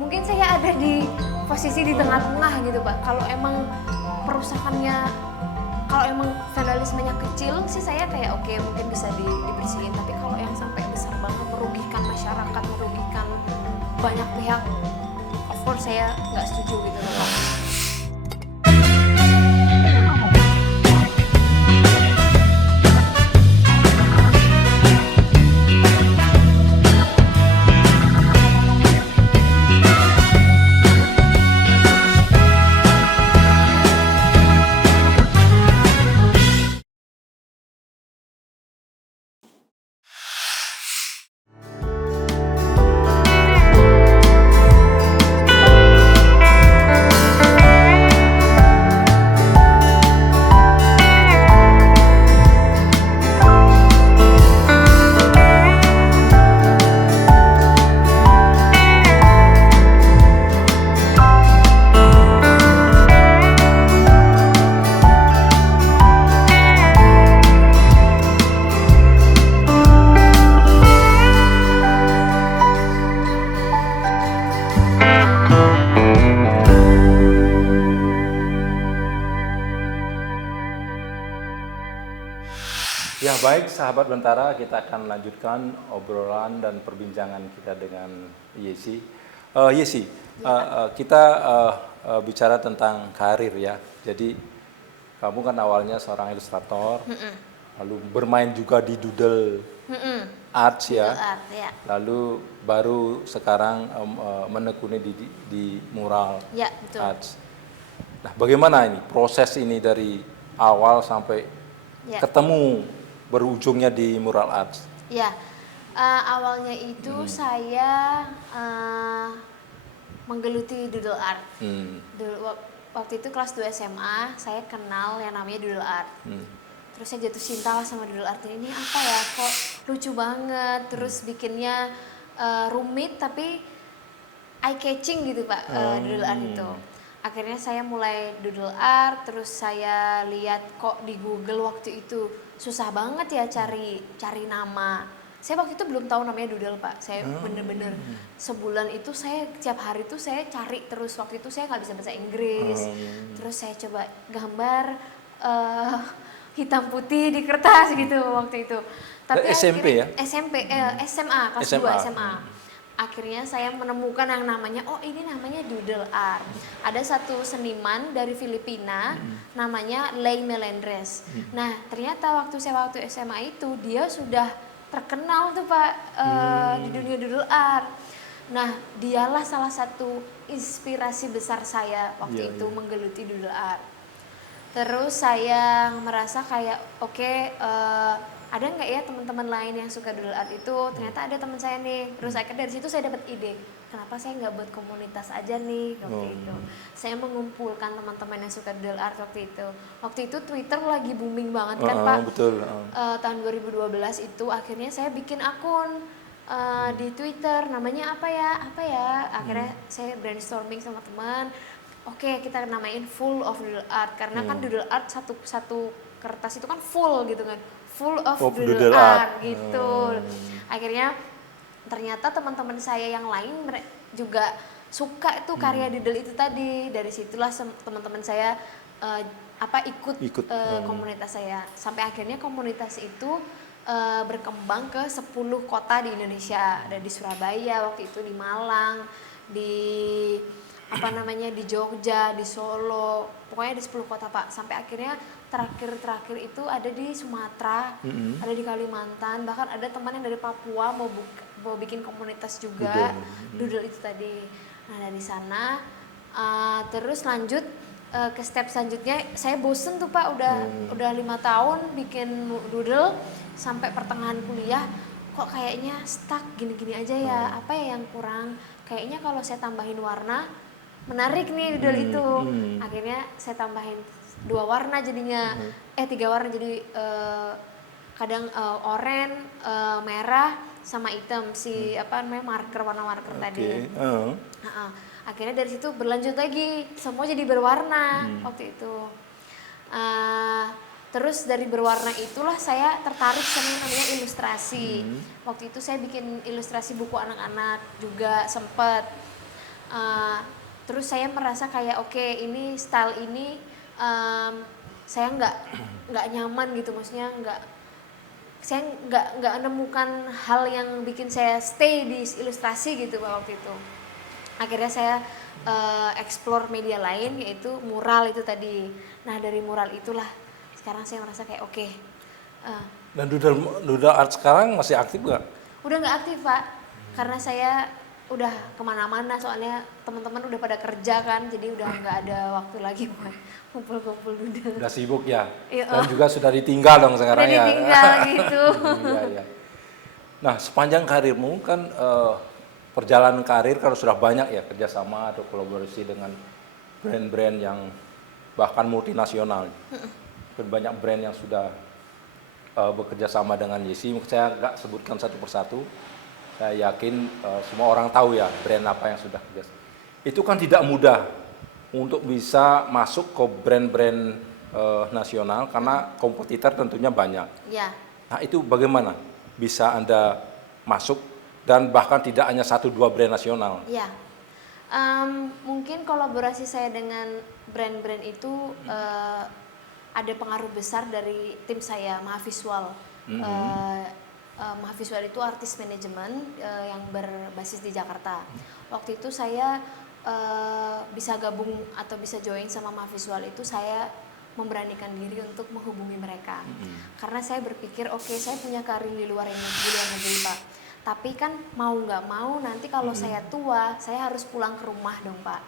mungkin saya ada di posisi di tengah-tengah gitu Pak. Kalau emang perusahaannya, kalau emang vandalismenya kecil sih saya kayak oke, mungkin bisa dibersihin. Tapi kalau yang sampai besar banget merugikan masyarakat, merugikan banyak pihak, of course saya nggak setuju gitu loh Pak. Ya baik sahabat Bentara, kita akan lanjutkan obrolan dan perbincangan kita dengan Yesi. Yesi, kita bicara tentang karir ya. Jadi kamu kan awalnya seorang ilustrator, lalu bermain juga di doodle arts ya. Doodle art, ya. Lalu baru sekarang menekuni di mural Ya, betul. arts. Nah, bagaimana ini proses ini dari awal sampai Ya. ketemu berujungnya di mural arts? Ya, awalnya itu saya menggeluti doodle art. Waktu itu kelas 2 SMA, saya kenal yang namanya doodle art. Terus saya jatuh cinta lah sama doodle art ini. Apa ya, kok lucu banget, terus bikinnya rumit tapi eye catching gitu Pak, doodle art itu. Akhirnya saya mulai doodle art, terus saya lihat kok di Google waktu itu susah banget ya cari nama. Saya waktu itu belum tahu namanya doodle Pak. Saya bener-bener sebulan itu saya tiap hari tuh saya cari terus. Waktu itu saya nggak bisa bahasa Inggris. Terus saya coba gambar hitam putih di kertas gitu waktu itu. Tapi SMP ya? SMP, SMA kelas 2 SMA. Akhirnya saya menemukan yang namanya, oh ini namanya doodle art. Ada satu seniman dari Filipina, namanya Lay Melendres. Nah ternyata waktu SMA itu dia sudah terkenal tuh Pak di dunia doodle art. Nah dialah salah satu inspirasi besar saya waktu itu menggeluti doodle art. Terus saya merasa kayak oke, ada nggak ya teman-teman lain yang suka doodle art itu? Ternyata ada teman saya nih. Terus akhirnya dari situ saya dapat ide, kenapa saya nggak buat komunitas aja nih waktu itu. Saya mengumpulkan teman-teman yang suka doodle art waktu itu. Waktu itu Twitter lagi booming banget kan Pak. Betul. Tahun 2012 itu akhirnya saya bikin akun di Twitter, namanya apa ya. Akhirnya saya brainstorming sama teman. Oke, kita namain Full of Doodle Art karena kan doodle art satu kertas itu kan full gitu kan, full of doodle art gitu. Akhirnya ternyata teman-teman saya yang lain juga suka tuh karya doodle itu tadi. Dari situlah teman-teman saya ikut komunitas saya, sampai akhirnya komunitas itu berkembang ke 10 kota di Indonesia. Ada di Surabaya waktu itu, di Malang, di di Jogja, di Solo, pokoknya di 10 kota Pak. Sampai akhirnya terakhir itu ada di Sumatera, ada di Kalimantan, bahkan ada teman yang dari Papua mau bikin komunitas juga doodle itu tadi. Nah dari sana terus lanjut ke step selanjutnya. Saya bosen tuh Pak, udah 5 tahun bikin doodle sampai pertengahan kuliah, kok kayaknya stuck gini-gini aja ya. Apa ya yang kurang? Kayaknya kalau saya tambahin warna menarik nih doodle itu. Akhirnya saya tambahin 2 warna jadinya, 3 warna jadi kadang oranye, merah sama hitam marker, warna marker tadi. Akhirnya dari situ berlanjut lagi, semua jadi berwarna waktu itu. Terus dari berwarna itulah saya tertarik sama yang namanya ilustrasi. Waktu itu saya bikin ilustrasi buku anak-anak juga sempet. Uh, terus saya merasa kayak oke, ini style ini saya nggak nyaman gitu, maksudnya saya nggak menemukan hal yang bikin saya stay di ilustrasi gitu waktu itu. Akhirnya saya explore media lain, yaitu mural itu tadi. Nah dari mural itulah sekarang saya merasa kayak oke. Dan doodle art sekarang masih aktif nggak? Udah nggak aktif Pak, karena saya udah kemana-mana, soalnya teman-teman udah pada kerja kan, jadi udah nggak ada waktu lagi buat kumpul-kumpul doodle. Udah sibuk ya? Iya. Dan juga sudah ditinggal dong sekarang Udah ya? ditinggal gitu. Iya, iya. Nah sepanjang karirmu kan perjalanan karir kalau sudah banyak ya kerjasama atau kolaborasi dengan brand-brand yang bahkan multinasional. Banyak brand yang sudah bekerja sama dengan Yesi. Saya nggak sebutkan satu persatu. Saya yakin semua orang tahu ya brand apa yang sudah kerja. Itu kan tidak mudah untuk bisa masuk ke brand-brand nasional karena kompetitor tentunya banyak. Ya. Nah itu bagaimana bisa Anda masuk dan bahkan tidak hanya 1-2 brand nasional? Ya. Mungkin kolaborasi saya dengan brand-brand itu ada pengaruh besar dari tim saya, Mahavisual. Mahavisual itu artis manajemen yang berbasis di Jakarta. Waktu itu saya bisa gabung atau bisa join sama Mahavisual itu, saya memberanikan diri untuk menghubungi mereka. Karena saya berpikir oke, saya punya karir di luar negeri Pak. Tapi kan mau nggak mau nanti kalau saya tua, saya harus pulang ke rumah dong Pak.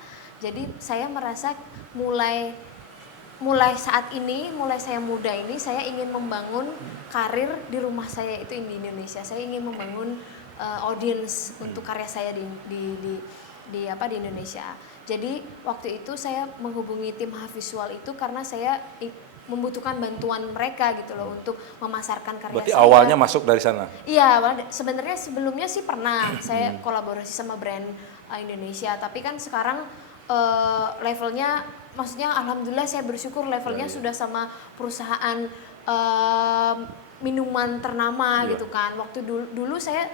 Jadi saya merasa mulai saat ini, mulai saya muda ini, saya ingin membangun karir di rumah saya itu di Indonesia. Saya ingin membangun audience untuk karya saya di Indonesia. Jadi waktu itu saya menghubungi tim Mahavisual itu karena saya membutuhkan bantuan mereka gitu loh untuk memasarkan karya Berarti saya. awalnya masuk dari sana? Iya, sebenarnya sebelumnya sih pernah saya kolaborasi sama brand Indonesia, tapi kan sekarang levelnya, maksudnya alhamdulillah saya bersyukur levelnya sudah sama perusahaan minuman ternama gitu kan. Waktu dulu saya,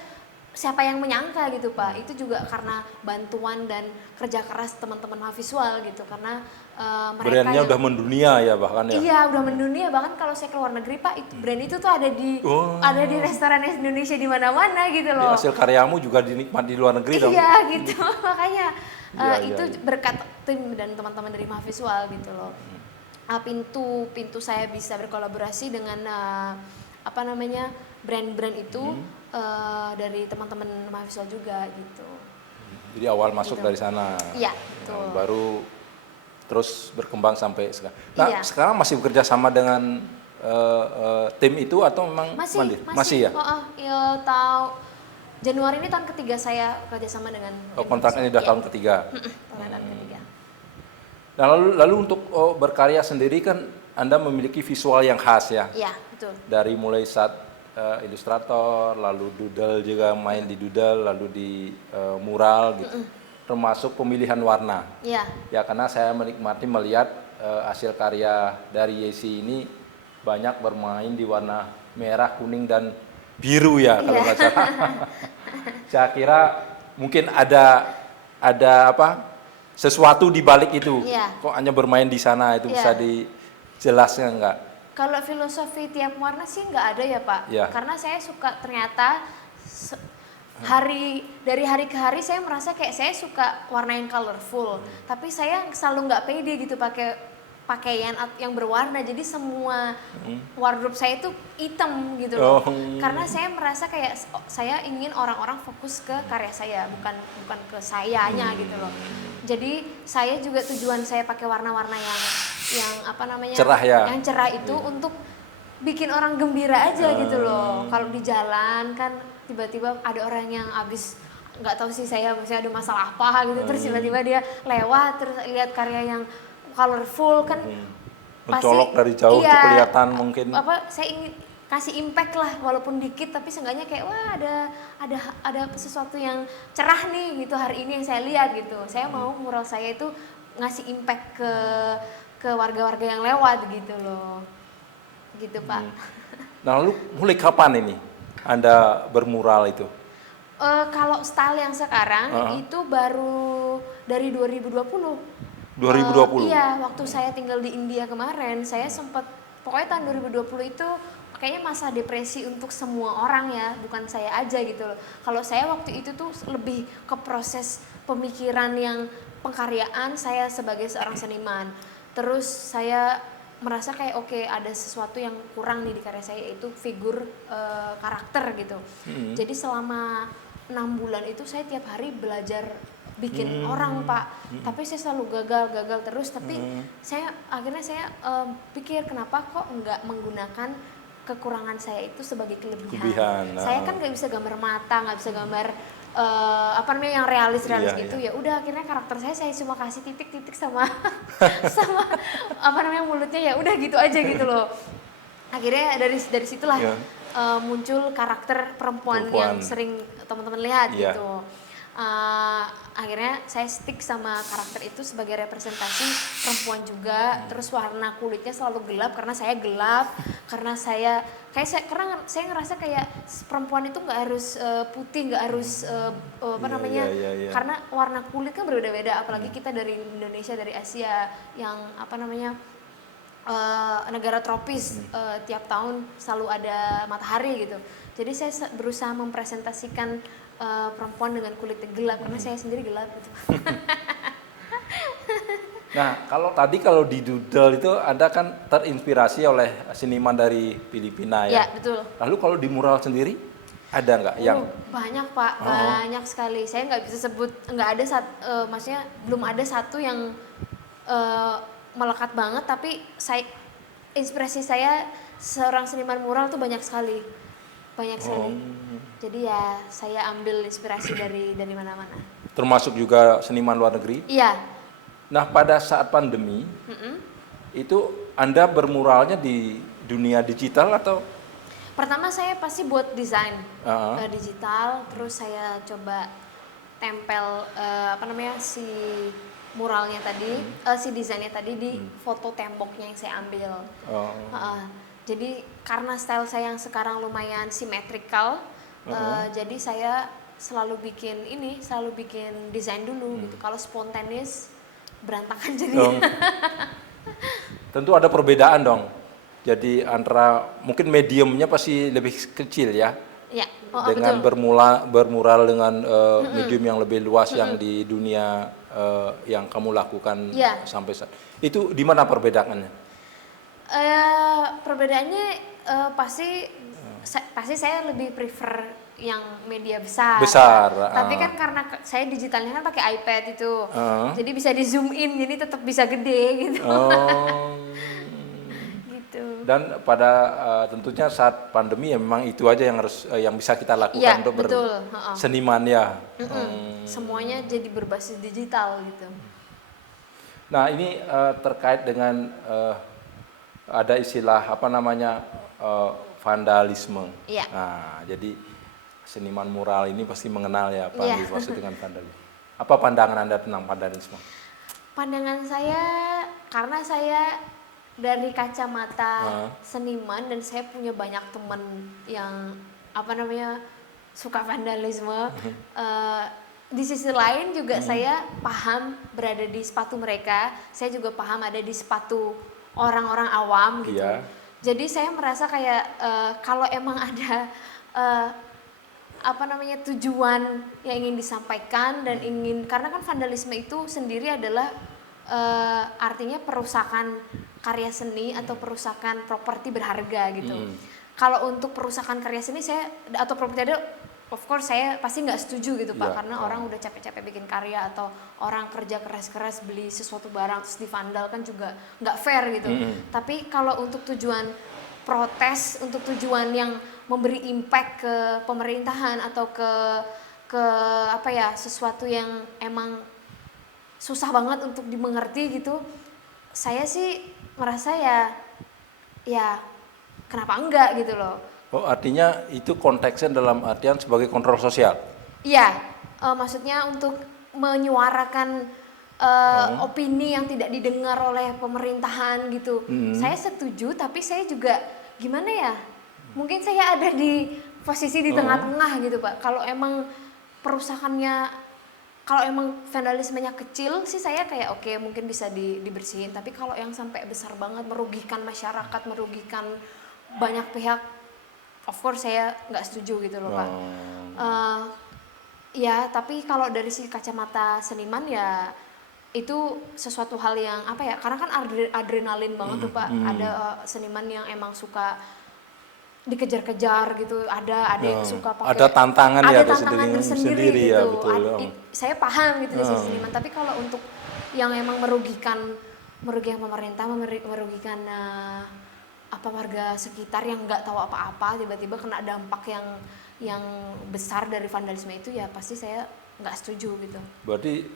siapa yang menyangka gitu Pak, itu juga karena bantuan dan kerja keras teman-teman Mahavisual gitu, karena mereka brandnya udah mendunia ya bahkan ya? Iya udah mendunia, bahkan kalau saya ke luar negeri Pak, itu brand itu tuh ada di restoran Indonesia di mana-mana gitu loh. Hasil karyamu juga dinikmati di luar negeri dong? Iya gitu, makanya itu iya. berkat tim dan teman-teman dari Mahavisual gitu loh. Pintu saya bisa berkolaborasi dengan brand-brand itu dari teman-teman Mahavisual juga gitu. Jadi awal masuk gitu. dari sana. Iya, betul. Baru terus berkembang sampai sekarang. Nah, iya. Sekarang masih bekerja sama dengan tim itu atau memang mandiri? Masih ya? Tahu Januari ini tahun ketiga saya kerja sama dengan Kontraknya udah tahun ketiga. Tahun ketiga. Nah, lalu untuk berkarya sendiri kan Anda memiliki visual yang khas ya? Iya, betul. Dari mulai saat ilustrator, lalu doodle juga, main di doodle, lalu di mural gitu. Termasuk pemilihan warna. Iya. Ya karena saya menikmati melihat hasil karya dari Yesi ini banyak bermain di warna merah, kuning dan biru ya kalau nggak salah. Saya kira mungkin ada sesuatu di balik itu. Iya. Kok hanya bermain di sana itu bisa dijelaskan nggak? Kalau filosofi tiap warna sih nggak ada ya Pak. Ya. Karena saya suka ternyata dari hari ke hari saya merasa kayak saya suka warna yang colorful, tapi saya selalu nggak pede gitu pakai pakaian yang berwarna, jadi semua wardrobe saya itu hitam gitu loh. Karena saya merasa kayak saya ingin orang-orang fokus ke karya saya, bukan ke sayanya gitu loh. Jadi saya juga tujuan saya pakai warna-warna yang cerah ya, yang cerah itu untuk bikin orang gembira aja gitu loh. Kalau di jalan kan tiba-tiba ada orang yang abis, nggak tahu sih saya misalnya ada masalah apa gitu, terus tiba-tiba dia lewat terus lihat karya yang colorful kan mencolok dari jauh itu kelihatan mungkin. Saya ingin kasih impact lah walaupun dikit, tapi seenggaknya kayak wah ada sesuatu yang cerah nih gitu hari ini yang saya lihat gitu. Saya mau mural saya itu ngasih impact ke warga-warga yang lewat gitu loh. Gitu Pak. Nah lalu mulai kapan ini Anda bermural itu? Kalau style yang sekarang itu baru dari 2020. 2020. Iya, waktu saya tinggal di India kemarin, saya sempat pokoknya tahun 2020 itu kayaknya masa depresi untuk semua orang ya, bukan saya aja gitu loh. Kalau saya waktu itu tuh lebih ke proses pemikiran yang pengkaryaan saya sebagai seorang seniman. Terus saya merasa kayak oke, ada sesuatu yang kurang nih di karya saya, yaitu figur karakter gitu. Jadi selama 6 bulan itu saya tiap hari belajar bikin orang, Pak. Tapi saya selalu gagal terus. Tapi akhirnya saya pikir kenapa kok nggak menggunakan kekurangan saya itu sebagai kelebihan. Saya kan nggak bisa gambar mata, nggak bisa gambar apa namanya yang realis gitu. Ya udah, akhirnya karakter saya cuma kasih titik-titik sama sama apa namanya mulutnya, ya udah gitu aja gitu loh. Akhirnya dari situlah muncul karakter perempuan yang sering teman-teman lihat gitu. Akhirnya saya stick sama karakter itu sebagai representasi perempuan juga. Terus warna kulitnya selalu gelap karena saya gelap, karena saya ngerasa kayak perempuan itu nggak harus putih, nggak harus karena warna kulit kan berbeda-beda, apalagi kita dari Indonesia, dari Asia yang apa namanya negara tropis, tiap tahun selalu ada matahari gitu. Jadi saya berusaha mempresentasikan perempuan dengan kulit gelap karena saya sendiri gelap gitu. Nah, kalau di doodle itu Anda kan terinspirasi oleh seniman dari Filipina ya. Ya, betul. Lalu kalau di mural sendiri ada nggak yang banyak, Pak, banyak sekali. Saya nggak bisa sebut, nggak ada maksudnya belum ada satu yang melekat banget, tapi inspirasi saya seorang seniman mural tuh banyak sekali. Jadi ya saya ambil inspirasi dari mana-mana. Termasuk juga seniman luar negeri? Iya. Nah, pada saat pandemi itu Anda bermuralnya di dunia digital atau? Pertama saya pasti buat desain digital, terus saya coba tempel si muralnya tadi, si desainnya tadi di foto temboknya yang saya ambil. Jadi karena style saya yang sekarang lumayan simetrikal, jadi saya selalu bikin desain dulu gitu. Kalau spontanis berantakan jadinya. Tentu ada perbedaan dong. Jadi antara mungkin mediumnya pasti lebih kecil ya. Ya. Dengan bermural dengan medium yang lebih luas yang di dunia yang kamu lakukan sampai saat itu, di mana perbedaannya? Perbedaannya pasti saya lebih prefer yang media besar. Tapi kan karena saya digitalnya kan pakai iPad itu, jadi bisa di zoom in, jadi tetap bisa gede gitu. Gitu. Dan pada tentunya saat pandemi ya memang itu aja yang bisa kita lakukan untuk berseniman ya. Semuanya jadi berbasis digital gitu. Nah, ini terkait dengan ada istilah vandalisme. Iya. Nah, jadi seniman mural ini pasti mengenal ya apa yang dimaksud dengan vandalisme. Apa pandangan Anda tentang vandalisme? Pandangan saya, karena saya dari kacamata seniman dan saya punya banyak teman yang suka vandalisme. Di sisi lain juga saya paham berada di sepatu mereka, saya juga paham ada di sepatu orang-orang awam gitu. Jadi saya merasa kayak kalau emang ada tujuan yang ingin disampaikan dan karena kan vandalisme itu sendiri adalah artinya perusakan karya seni atau perusakan properti berharga gitu. Kalau untuk perusakan karya seni atau properti ada, of course saya pasti nggak setuju gitu Pak, karena orang udah capek-capek bikin karya atau orang kerja keras-keras beli sesuatu barang terus divandal kan juga nggak fair gitu. Tapi kalau untuk tujuan protes, untuk tujuan yang memberi impact ke pemerintahan atau ke sesuatu yang emang susah banget untuk dimengerti gitu, saya sih merasa ya kenapa enggak gitu loh. Oh, artinya itu konteksnya dalam artian sebagai kontrol sosial? Iya, maksudnya untuk menyuarakan opini yang tidak didengar oleh pemerintahan gitu. Saya setuju, tapi saya juga gimana ya, mungkin saya ada di posisi di tengah-tengah gitu Pak. Kalau emang perusakannya kalau emang vandalismenya kecil sih saya kayak oke, mungkin bisa dibersihin, tapi kalau yang sampai besar banget merugikan masyarakat, merugikan banyak pihak, of course saya nggak setuju gitu loh Pak. Eh, ya tapi kalau dari si kacamata seniman ya itu sesuatu hal yang apa ya, karena kan adrenalin banget tuh Pak. Ada seniman yang emang suka dikejar-kejar gitu, ada yang suka pakai, ada tantangan ada ya tantangan tersendiri ya, gitu. betul. Saya paham gitu dari sisi seniman, tapi kalau untuk yang emang merugikan pemerintah, merugikan apa warga sekitar yang nggak tahu apa-apa, tiba-tiba kena dampak yang besar dari vandalisme itu, ya pasti saya nggak setuju gitu. Berarti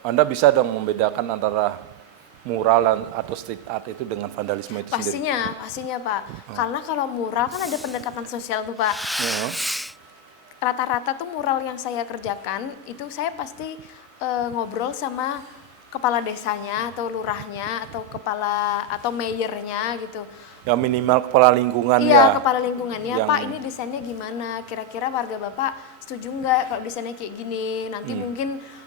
Anda bisa dong membedakan antara mural atau street art itu dengan vandalisme itu sendiri? Pastinya Pak. Karena kalau mural kan ada pendekatan sosial tuh Pak. Rata-rata tuh mural yang saya kerjakan itu saya pasti ngobrol sama kepala desanya atau lurahnya atau mayornya gitu. Ya minimal kepala lingkungan Iya, ya. kepala lingkungannya, yang... Pak ini desainnya gimana? Kira-kira warga Bapak setuju nggak kalau desainnya kayak gini? Nanti mungkin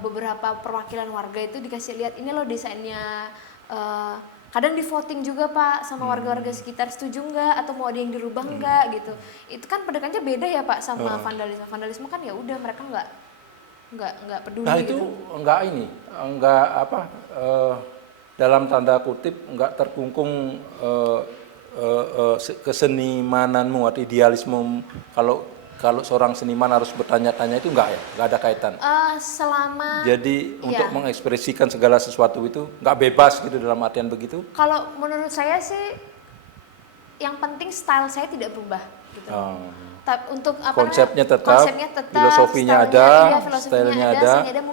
beberapa perwakilan warga itu dikasih lihat ini loh desainnya. Kadang di voting juga Pak sama warga-warga sekitar, setuju nggak atau mau ada yang dirubah nggak gitu. Itu kan pendekatannya beda ya Pak sama vandalisme. Vandalisme kan ya udah mereka nggak peduli. Nah itu gitu. nggak apa dalam tanda kutip nggak terkungkung kesenimananmu atau idealisme. Kalau seorang seniman harus bertanya-tanya itu nggak ya, nggak ada kaitan. Jadi untuk mengekspresikan segala sesuatu itu nggak bebas gitu dalam artian begitu? Kalau menurut saya sih, yang penting style saya tidak berubah gitu. Untuk apa konsepnya tetap, filosofinya ada, stylenya ada. Sehingga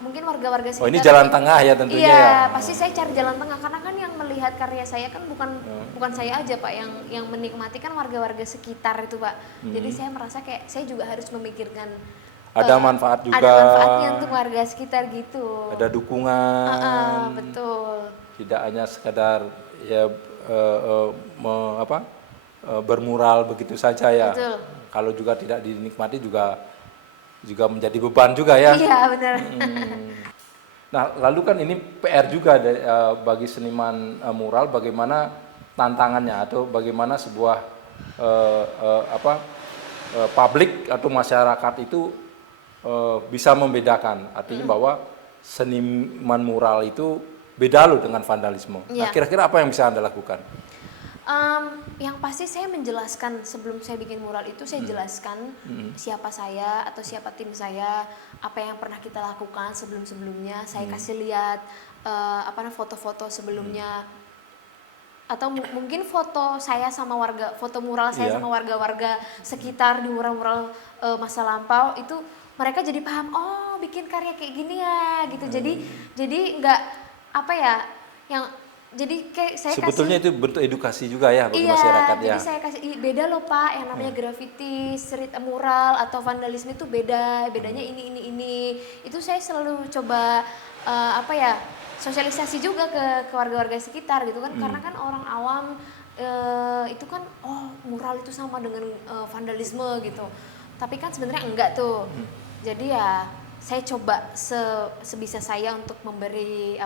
mungkin warga-warga sekitar. Oh ini jalan tengah ya tentunya ya. Iya, pasti saya cari jalan tengah karena kan yang melihat karya saya kan bukan saya aja Pak, yang menikmati kan warga-warga sekitar itu Pak. Jadi saya merasa kayak saya juga harus memikirkan ada manfaat juga. Ada manfaatnya untuk warga sekitar gitu. Ada dukungan. Betul. Tidak hanya sekadar ya bermural begitu saja ya. Betul. Kalau juga tidak dinikmati juga menjadi beban juga ya. Iya benar. Nah lalu kan ini PR juga bagi seniman mural, bagaimana tantangannya atau bagaimana sebuah publik atau masyarakat itu bisa membedakan, artinya bahwa seniman mural itu beda loh dengan vandalisme. Nah kira-kira apa yang bisa Anda lakukan? Yang pasti saya menjelaskan sebelum saya bikin mural itu, saya jelaskan siapa saya atau siapa tim saya, apa yang pernah kita lakukan sebelum-sebelumnya. Saya kasih lihat foto-foto sebelumnya, atau mungkin foto saya sama warga, foto mural saya sama warga-warga sekitar di mural-mural masa lampau itu, mereka jadi paham, oh bikin karya kayak gini ya gitu. Jadi nggak jadi kayak saya sebetulnya itu bentuk edukasi juga ya bagi masyarakat ya. Jadi saya kasih beda loh Pak, yang namanya graffiti, street mural atau vandalisme itu bedanya ini. Itu saya selalu coba sosialisasi juga ke warga-warga sekitar gitu kan, karena kan orang awam itu kan mural itu sama dengan vandalisme gitu. Tapi kan sebenarnya enggak tuh. Jadi ya saya coba sebisa saya untuk memberi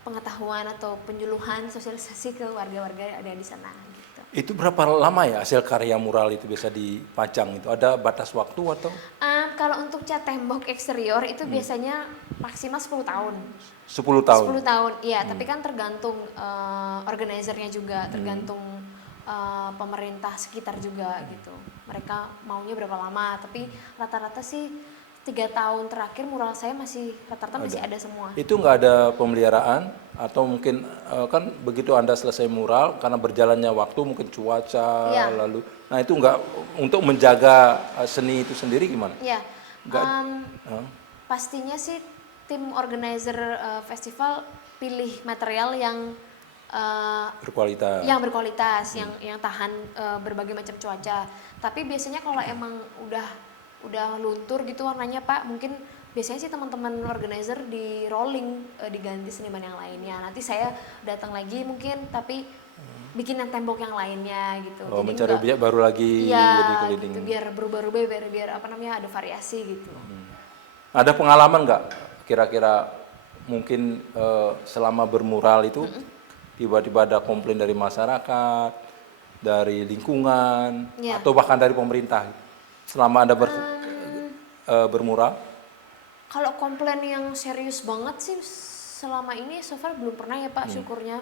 pengetahuan atau penyuluhan sosialisasi ke warga-warga yang ada di sana gitu. Itu berapa lama ya hasil karya mural itu bisa dipajang itu? Ada batas waktu atau? Kalau untuk cat tembok eksterior itu biasanya maksimal 10 tahun. 10 tahun? 10 tahun, iya. Tapi kan tergantung organizernya juga, tergantung pemerintah sekitar juga gitu. Mereka maunya berapa lama, tapi rata-rata sih 3 tahun terakhir mural saya masih rata-rata masih ada semua. Itu nggak ada pemeliharaan atau mungkin kan begitu Anda selesai mural karena berjalannya waktu mungkin cuaca lalu, nah itu nggak untuk menjaga seni itu sendiri gimana? Iya, pastinya sih tim organizer festival pilih material yang berkualitas, yang tahan berbagai macam cuaca. Tapi biasanya kalau emang udah luntur gitu warnanya Pak, mungkin biasanya sih teman-teman organizer di rolling, diganti seniman yang lainnya. Nanti saya datang lagi mungkin, tapi bikin yang tembok yang lainnya gitu. Oh, jadi mencari baru lagi jadi keliling. gitu, biar berubah-ubah, biar ada variasi gitu. Ada pengalaman nggak kira-kira mungkin selama bermural itu tiba-tiba ada komplain dari masyarakat, dari lingkungan, Ya. atau bahkan dari pemerintah selama Anda bermural? Kalau komplain yang serius banget sih selama ini so far belum pernah ya Pak, syukurnya.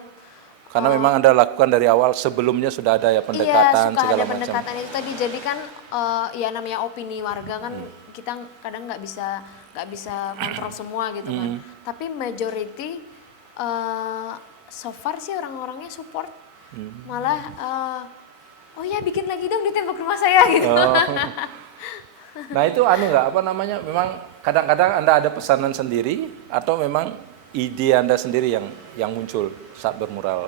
Karena memang Anda lakukan dari awal, sebelumnya sudah ada ya pendekatan Iya, suka segala ada macam. pendekatan itu tadi. Jadi kan ya namanya opini warga kan kita kadang nggak bisa kontrol semua gitu kan. Tapi majority so far sih orang-orangnya support. Malah oh ya bikin lagi dong di tembok rumah saya gitu. Oh. Nah itu nggak apa namanya, memang kadang-kadang Anda ada pesanan sendiri atau memang ide Anda sendiri yang muncul saat bermural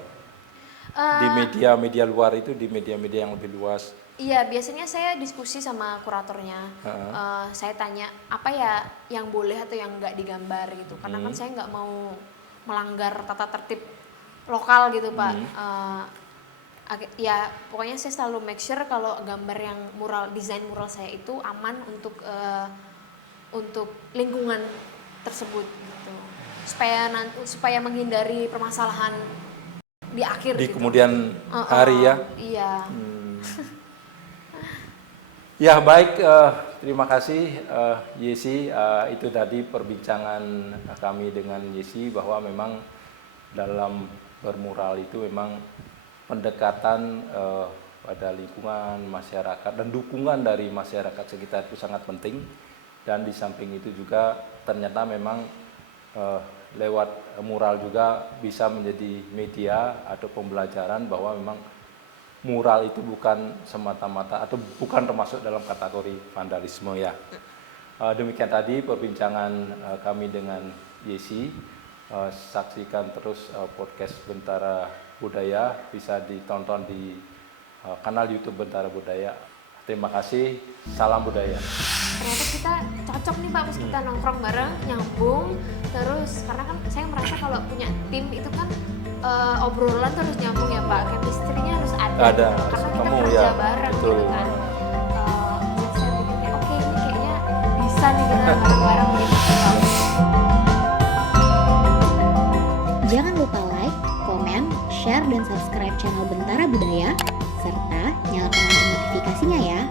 di media-media luar itu, di media-media yang lebih luas? Iya, biasanya saya diskusi sama kuratornya. Saya tanya apa ya yang boleh atau yang nggak digambar gitu. Karena kan saya nggak mau melanggar tata tertib lokal gitu Pak. Ya pokoknya saya selalu make sure kalau gambar yang desain mural saya itu aman untuk lingkungan tersebut gitu. Supaya menghindari permasalahan di akhir Di gitu. kemudian hari ya? Iya. Ya baik, terima kasih Yesi. Itu tadi perbincangan kami dengan Yesi bahwa memang dalam bermural itu memang pendekatan pada lingkungan, masyarakat, dan dukungan dari masyarakat sekitar itu sangat penting. Dan di samping itu juga ternyata memang lewat mural juga bisa menjadi media atau pembelajaran bahwa memang mural itu bukan semata-mata atau bukan termasuk dalam kategori vandalisme ya. Demikian tadi perbincangan kami dengan Yesi. Saksikan terus podcast Bentara Budaya, bisa ditonton di kanal YouTube Bentara Budaya. Terima kasih, salam budaya. Ternyata kita cocok nih Pak, pas kita nongkrong bareng, nyambung. Terus karena kan saya merasa kalau punya tim itu kan obrolan terus nyambung ya Pak, chemistry-nya harus ada. Ada, Karena kita kamu kerja ya, bareng betul. gitu kan. Saya pikir kayak oke, ini kayaknya bisa nih kita bareng-bareng gitu. Jangan lupa like, komen, share, dan subscribe channel Bentara Budaya, serta nyalakan lonceng notifikasinya ya.